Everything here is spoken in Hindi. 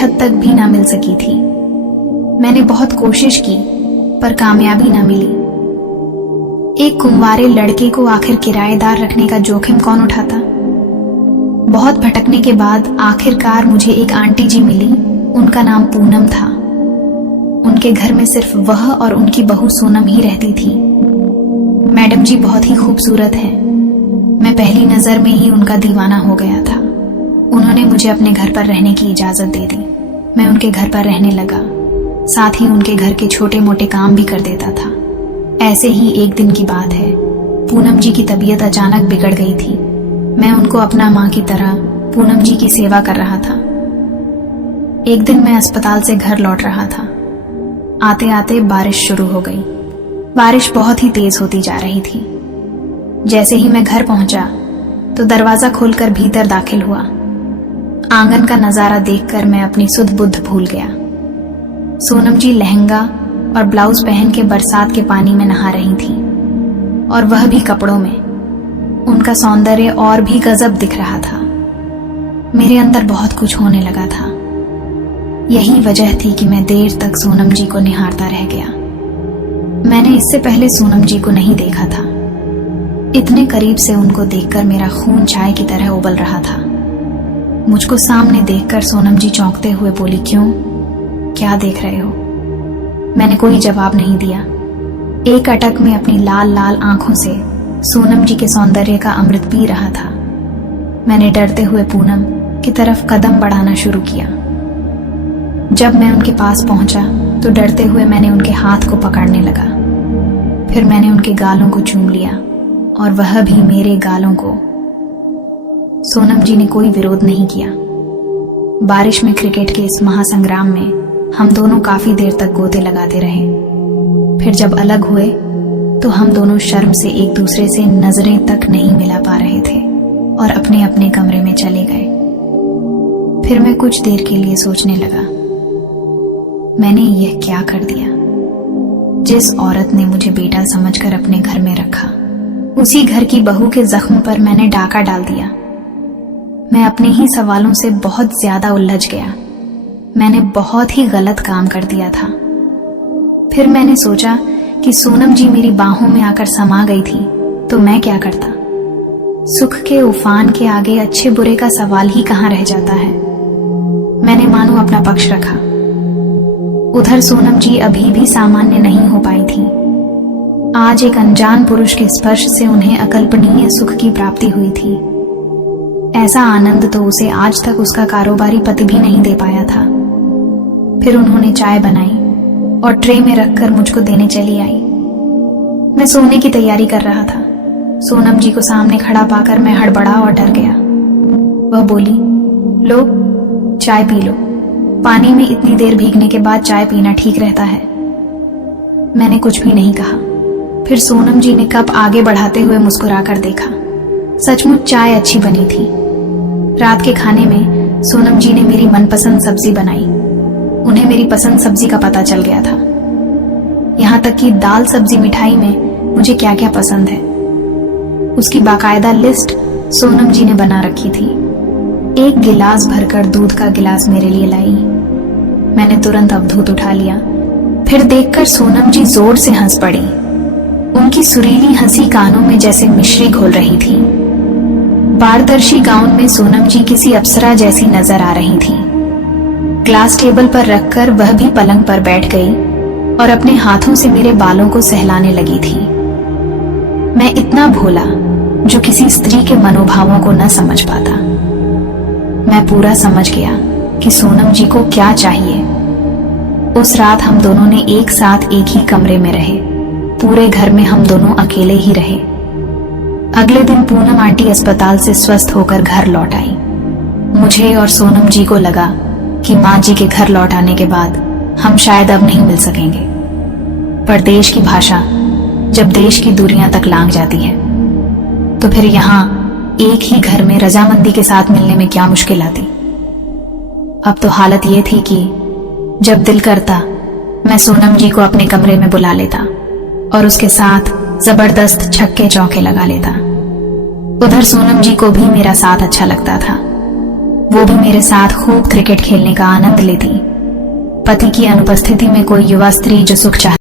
हद तक भी ना मिल सकी थी। मैंने बहुत कोशिश की पर कामयाबी ना मिली। एक कुंवारे लड़के को आखिर किराएदार रखने का जोखिम कौन उठाता। बहुत भटकने के बाद आखिरकार मुझे एक आंटी जी मिली। उनका नाम पूनम था। उनके घर में सिर्फ वह और उनकी बहू सोनम ही रहती थी। मैडम जी बहुत ही खूबसूरत हैं। मैं पहली नजर में ही उनका दीवाना हो गया था। उन्होंने मुझे अपने घर पर रहने की इजाजत दे दी। मैं उनके घर पर रहने लगा, साथ ही उनके घर के छोटे मोटे काम भी कर देता था। ऐसे ही एक दिन की बात है, पूनम जी की तबीयत अचानक बिगड़ गई थी। मैं उनको अपना माँ की तरह पूनम जी की सेवा कर रहा था। एक दिन मैं अस्पताल से घर लौट रहा था। आते आते बारिश शुरू हो गई। बारिश बहुत ही तेज होती जा रही थी। जैसे ही मैं घर पहुंचा तो दरवाजा खोलकर भीतर दाखिल हुआ। आंगन का नजारा देखकर मैं अपनी सुध बुद्ध भूल गया। सोनम जी लहंगा और ब्लाउज पहन के बरसात के पानी में नहा रही थी, और वह भी कपड़ों में। उनका सौंदर्य और भी गजब दिख रहा था। मेरे अंदर बहुत कुछ होने लगा था। यही वजह थी कि मैं देर तक सोनम जी को निहारता रह गया। मैंने इससे पहले सोनम जी को नहीं देखा था। इतने करीब से उनको देखकर मेरा खून चाय की तरह उबल रहा था। मुझको सामने देखकर सोनम जी चौंकते हुए बोली, क्यों, क्या देख रहे हो? मैंने कोई जवाब नहीं दिया। एक अटक में अपनी लाल लाल आंखों से सोनम जी के सौंदर्य का अमृत पी रहा था। मैंने डरते हुए पूनम की तरफ कदम बढ़ाना शुरू किया। जब मैं उनके पास पहुंचा तो डरते हुए मैंने उनके हाथ को पकड़ने लगा। फिर मैंने उनके गालों को चूम लिया, और वह भी मेरे गालों को। सोनम जी ने कोई विरोध नहीं किया। बारिश में क्रिकेट के इस महासंग्राम में हम दोनों काफी देर तक गोते लगाते रहे। फिर जब अलग हुए तो हम दोनों शर्म से एक दूसरे से नजरें तक नहीं मिला पा रहे थे और अपने अपने कमरे में चले गए। फिर मैं कुछ देर के लिए सोचने लगा, मैंने यह क्या कर दिया? जिस औरत ने मुझे बेटा समझकर अपने घर में रखा, उसी घर की बहू के जख्म पर मैंने डाका डाल दिया। मैं अपने ही सवालों से बहुत ज्यादा उलझ गया। मैंने बहुत ही गलत काम कर दिया था। फिर मैंने सोचा कि सोनम जी मेरी बाहों में आकर समा गई थी तो मैं क्या करता। सुख के उफान के आगे अच्छे बुरे का सवाल ही कहां रह जाता है। मैंने मानो अपना पक्ष रखा। उधर सोनम जी अभी भी सामान्य नहीं हो पाई थी। आज एक अनजान पुरुष के स्पर्श से उन्हें अकल्पनीय सुख की प्राप्ति हुई थी। ऐसा आनंद तो उसे आज तक उसका कारोबारी पति भी नहीं दे पाया था। फिर उन्होंने चाय बनाई और ट्रे में रखकर मुझको देने चली आई। मैं सोने की तैयारी कर रहा था। सोनम जी को सामने खड़ा पाकर मैं हड़बड़ा और डर गया। वह बोली, लो चाय पी लो। पानी में इतनी देर भीगने के बाद चाय पीना ठीक रहता है। मैंने कुछ भी नहीं कहा। फिर सोनम जी ने कप आगे बढ़ाते हुए मुस्कुराकर देखा। सचमुच चाय अच्छी बनी थी। रात के खाने में सोनम जी ने मेरी मनपसंद सब्जी बनाई। उन्हें मेरी पसंद सब्जी का पता चल गया था। यहां तक कि दाल सब्जी मिठाई में मुझे क्या क्या पसंद है उसकी बाकायदा लिस्ट सोनम जी ने बना रखी थी। एक गिलास भरकर दूध का गिलास मेरे लिए लाई। मैंने तुरंत अवधूत उठा लिया। फिर देखकर सोनम जी जोर से हंस पड़ी। उनकी सुरीली हंसी कानों में जैसे मिश्री घोल रही थी। पारदर्शी गाउन में सोनम जी किसी अप्सरा जैसी नजर आ रही थी। ग्लास टेबल पर रखकर वह भी पलंग पर बैठ गई और अपने हाथों से मेरे बालों को सहलाने लगी थी। मैं इतना भोला जो किसी स्त्री के मनोभावों को न समझ पाता। मैं पूरा समझ गया कि सोनम जी को क्या चाहिए। उस रात हम दोनों ने एक साथ एक ही कमरे में रहे। पूरे घर में हम दोनों अकेले ही रहे। अगले दिन पूनम आंटी अस्पताल से स्वस्थ होकर घर लौट आई। मुझे और सोनम जी को लगा कि माँ जी के घर लौट आने के बाद हम शायद अब नहीं मिल सकेंगे। पर देश की भाषा जब देश की दूरियां तक लांघ जाती है तो फिर यहाँ एक ही घर में रजामंदी के साथ मिलने में क्या मुश्किल आती। अब तो हालत ये थी कि जब दिल करता मैं सोनम जी को अपने कमरे में बुला लेता और उसके साथ जबरदस्त छक्के चौके लगा लेता। उधर सोनम जी को भी मेरा साथ अच्छा लगता था। वो भी मेरे साथ खूब क्रिकेट खेलने का आनंद लेती। पति की अनुपस्थिति में कोई युवा स्त्री जो सुख चाहती